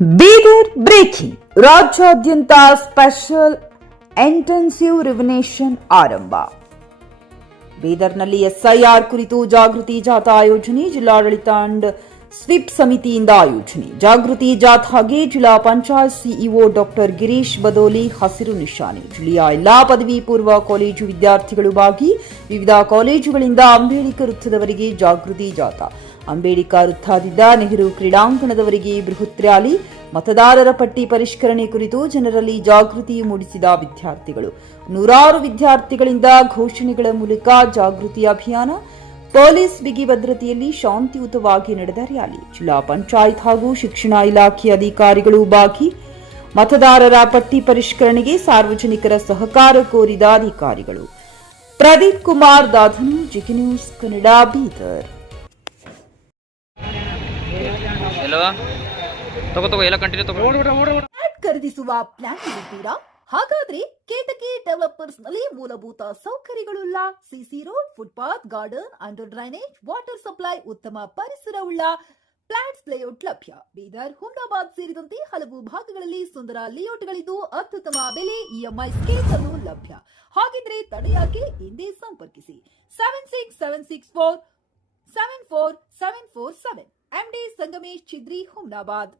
Bidar breaking ರಾಜ್ಯಾದ್ಯಂತ special intensive ರಿವಿನೇಷನ್ ಆರಂಭ. ಬೀದರ್ನಲ್ಲಿ ಎಸ್ಐಆರ್ ಕುರಿತು ಜಾಗೃತಿ ಜಾಥಾ ಆಯೋಜನೆ. ಜಿಲ್ಲಾಡಳಿತ ಅಂಡ್ ಸ್ವೀಪ್ ಸಮಿತಿಯಿಂದ ಆಯೋಜನೆ. ಜಾಗೃತಿ ಜಾಥಾಗೆ ಜಿಲ್ಲಾ ಪಂಚಾಯತ್ ಸಿಇಒ ಡಾಕ್ಟರ್ ಗಿರೀಶ್ ಬದೋಲಿ ಹಸಿರು ನಿಶಾನೆ. ಜಿಲ್ಲೆಯ ಎಲ್ಲಾ ಪದವಿ ಪೂರ್ವ ಕಾಲೇಜು ವಿದ್ಯಾರ್ಥಿಗಳು ಭಾಗಿ. ವಿವಿಧ ಕಾಲೇಜುಗಳಿಂದ ಅಂಬೇಡ್ಕರ್ ವೃತ್ತದವರೆಗೆ ಜಾಗೃತಿ ಜಾಥಾ. ಅಂಬೇಡ್ಕರ್ ವೃತ್ತದಿಂದ ನೆಹರು ಕ್ರೀಡಾಂಗಣದವರೆಗೆ ಬೃಹತ್ ರ್ಯಾಲಿ. ಮತದಾರರ ಪಟ್ಟಿ ಪರಿಷ್ಕರಣೆ ಕುರಿತು ಜನರಲ್ಲಿ ಜಾಗೃತಿ ಮೂಡಿಸಿದ ವಿದ್ಯಾರ್ಥಿಗಳು. ನೂರಾರು ವಿದ್ಯಾರ್ಥಿಗಳಿಂದ ಘೋಷಣೆಗಳ ಮೂಲಕ ಜಾಗೃತಿ ಅಭಿಯಾನ. ಪೊಲೀಸ್ ಬಿಗಿ ಭದ್ರತೆಯಲ್ಲಿ ಶಾಂತಿಯುತವಾಗಿ ನಡೆದ ರ್ಯಾಲಿ. ಜಿಲ್ಲಾ ಪಂಚಾಯತ್ ಹಾಗೂ ಶಿಕ್ಷಣ ಇಲಾಖೆ ಅಧಿಕಾರಿಗಳು ಭಾಗಿ. ಮತದಾರರ ಪಟ್ಟಿ ಪರಿಷ್ಕರಣೆಗೆ ಸಾರ್ವಜನಿಕರ ಸಹಕಾರ ಕೋರಿದ ಅಧಿಕಾರಿಗಳು. ಪ್ರದೀಪ್ ಕುಮಾರ್ ದಾಧನು, ಜಿಕೆ ನ್ಯೂಸ್ ಕನ್ನಡ, ಬೀದರ್. ಖರೀದಿಸುವ ಪ್ಲಾನ್ ಇದ್ದೀರಾ? ಹಾಗಾದ್ರೆ ಕೇತಕಿ ಡೆವಲಪರ್ಸ್ ನಲ್ಲಿ ಮೂಲಭೂತ ಸೌಕರ್ಯಗಳುಳ್ಳ CC road, footpath, garden, under drainage, water supply, ಉತ್ತಮ ಪರಿಸರವುಳ್ಳ ಫ್ಲಾಟ್ಸ್ ಲೇಔಟ್ ಲಭ್ಯ. ಬೀದರ್, ಹುಮ್ನಾಬಾದ್ ಸೇರಿದಂತೆ ಹಲವು ಭಾಗಗಳಲ್ಲಿ ಸುಂದರ ಲೇಔಟ್ಗಳಿದ್ದು ಅತ್ಯುತ್ತಮ ಬೆಲೆ, ಇಎಂಐ ಸ್ಕೀಮ್ಸ್ ಅನ್ನು ಲಭ್ಯ. ಹಾಗಿದ್ರೆ ತಡೆಯಾಕೆ? ಹಿಂದೆ ಸಂಪರ್ಕಿಸಿ 7676474747 MD ಸಂಗಮೇಶ್ ಚಿದ್ರಿ, ಹುಮ್ನಾಬಾದ್.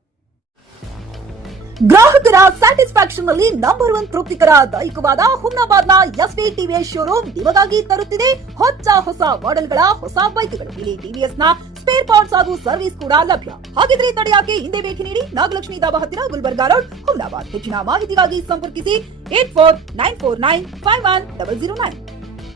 ಗ್ರಾಹಕರ ಸ್ಯಾಟಿಸ್ಫ್ಯಾಕ್ಷನ್ ನಲ್ಲಿ ನಂಬರ್ 1 ತೃಪ್ತಿಕರ ದೈಹಿಕವಾದ ಹುಮ್ನಾಬಾದ್ನ ಎಸ್ವಿ ಟಿವಿಎಸ್ ಶೋರೂಮ್ ನಿಮಗಾಗಿ ತರುತ್ತಿದೆ ಹೊಸ ಮಾಡೆಲ್ಗಳ ಹೊಸ ಬೈಕ್ಗಳು. ಇಲ್ಲಿ ಟಿವಿಎಸ್ ನ ಸ್ಪೇರ್ ಪಾರ್ಟ್ಸ್ ಹಾಗೂ ಸರ್ವಿಸ್ ಕೂಡ ಲಭ್ಯ. ಹಾಗಿದ್ರೆ ತಡೆಯಾಕೆ? ಹಿಂದೆ ಭೇಟಿ ನೀಡಿ. ನಾಗಲಕ್ಷ್ಮಿ ಧಾಬಾ ಹತ್ತಿರ, ಗುಲ್ಬರ್ಗಾ ರೋಡ್, ಹುಮ್ನಾಬಾದ್. ಹೆಚ್ಚಿನ ಮಾಹಿತಿಗಾಗಿ ಸಂಪರ್ಕಿಸಿ 8494951009.